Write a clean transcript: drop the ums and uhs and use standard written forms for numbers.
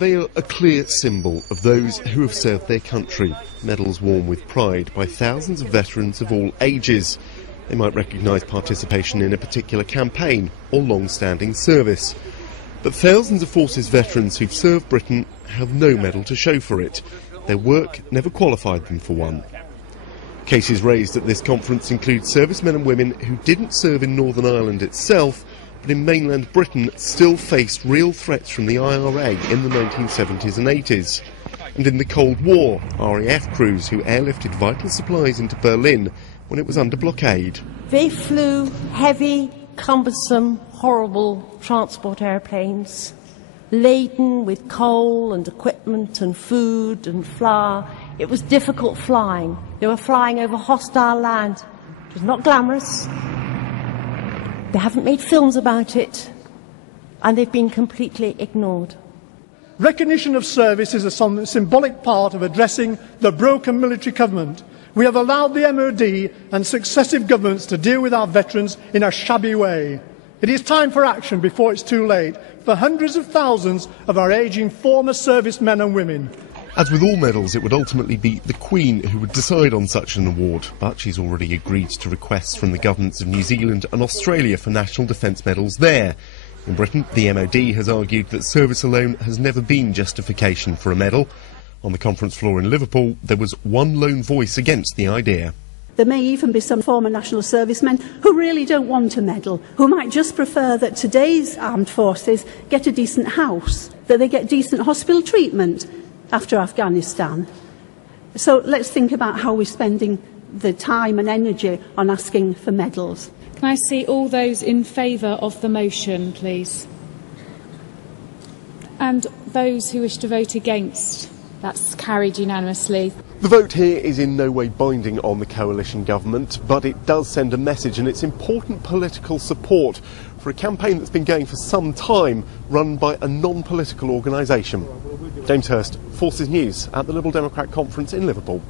They are a clear symbol of those who have served their country, medals worn with pride by thousands of veterans of all ages. They might recognise participation in a particular campaign or long-standing service. But thousands of Forces veterans who've served Britain have no medal to show for it. Their work never qualified them for one. Cases raised at this conference include servicemen and women who didn't serve in Northern Ireland itself, but in mainland Britain still faced real threats from the IRA in the 1970s and 80s. And in the Cold War, RAF crews who airlifted vital supplies into Berlin when it was under blockade. They flew heavy, cumbersome, horrible transport airplanes, laden with coal and equipment and food and flour. It was difficult flying. They were flying over hostile land. It was not glamorous. They haven't made films about it, and they've been completely ignored. Recognition of service is a symbolic part of addressing the broken military government. We have allowed the MOD and successive governments to deal with our veterans in a shabby way. It is time for action before it's too late for hundreds of thousands of our ageing former servicemen and women. As with all medals, it would ultimately be the Queen who would decide on such an award, but she's already agreed to requests from the governments of New Zealand and Australia for national defence medals there. In Britain, the MOD has argued that service alone has never been justification for a medal. On the conference floor in Liverpool, there was one lone voice against the idea. There may even be some former national servicemen who really don't want a medal, who might just prefer that today's armed forces get a decent house, that they get decent hospital treatment after Afghanistan. So let's think about how we're spending the time and energy on asking for medals. Can I see all those in favour of the motion, please? And those who wish to vote against? That's carried unanimously. The vote here is in no way binding on the coalition government, but it does send a message, and it's important political support for a campaign that's been going for some time, run by a non-political organisation. James Hurst, Forces News at the Liberal Democrat Conference in Liverpool.